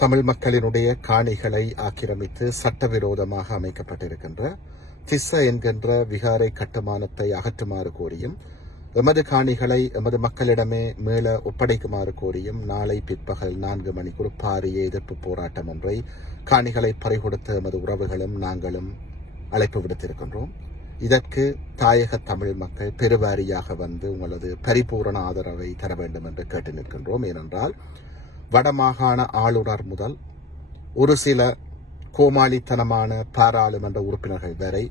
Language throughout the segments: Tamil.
தமிழ் மக்களினுடைய காணிகளை ஆக்கிரமித்து சட்டவிரோதமாக அமைக்கப்பட்டிருக்கின்ற திஸ்ஸ என்கின்ற விகாரை கட்டுமானத்தை அகற்றுமாறு கோரியும் எமது காணிகளை எமது மக்களிடமே மேல ஒப்படைக்குமாறு கோரியும் நாளை பிற்பகல் 4 மணிக்கு ஒரு பாரிய எதிர்ப்பு போராட்டம் ஒன்றை காணிகளை பறிகொடுத்த எமது உறவுகளும் நாங்களும் அழைப்பு விடுத்திருக்கின்றோம். இதற்கு தாயக தமிழ் மக்கள் பெருவாரியாக வந்து உங்களது பரிபூரண ஆதரவை தர வேண்டும் என்று கேட்டு நிற்கின்றோம். ஏனென்றால் வடமாகாண ஆளுநர் முதல் ஒரு சில கோமாளித்தனமான பாராளுமன்ற உறுப்பினர்கள் வரை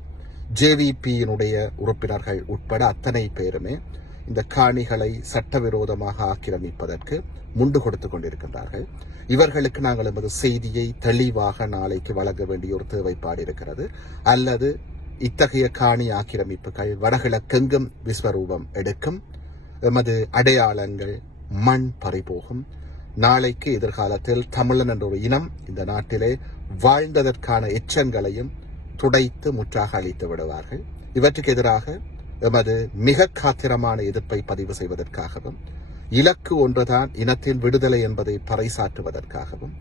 ஜேவிபியினுடைய உறுப்பினர்கள் உட்பட அத்தனை பேருமே இந்த காணிகளை சட்டவிரோதமாக ஆக்கிரமிப்பதற்கு முண்டு கொடுத்து கொண்டிருக்கின்றார்கள். இவர்களுக்கு நாங்கள் எமது செய்தியை தெளிவாக நாளைக்கு வழங்க வேண்டிய ஒரு தேவைப்பாடு இருக்கிறது. அல்லது இத்தகைய காணி ஆக்கிரமிப்புகள் வடகிழக்கெங்கும் விஸ்வரூபம் எடுக்கும், எமது அடையாளங்கள் மண் பறிபோகும். நாளைக்கு எதிர்காலத்தில் தமிழன் என்ற ஒரு இனம் இந்த நாட்டிலே வாழ்ந்ததற்கான எச்சங்களையும் துடைத்து முற்றாக அழித்து விடுவார்கள். இவற்றுக்கு எதிராக எமது மிக காத்திரமான எதிர்ப்பை பதிவு செய்வதற்காகவும் இலக்கு ஒன்றுதான் இனத்தின் விடுதலை என்பதை பறைசாற்றுவதற்காகவும்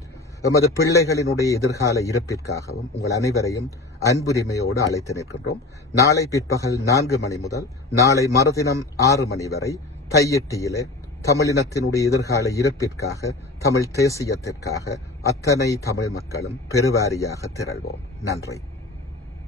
எமது பிள்ளைகளினுடைய எதிர்கால இருப்பிற்காகவும் உங்கள் அனைவரையும் அன்புரிமையோடு அழைத்து நிற்கின்றோம். நாளை பிற்பகல் 4 மணி முதல் நாளை மறுதினம் 6 மணி வரை தையிட்டியிலே தமிழினத்தினுடைய எதிர்கால இருப்பிற்காக தமிழ் தேசியத்திற்காக அத்தனை தமிழ் மக்களும் பெருவாரியாக திரள்வோம். நன்றி.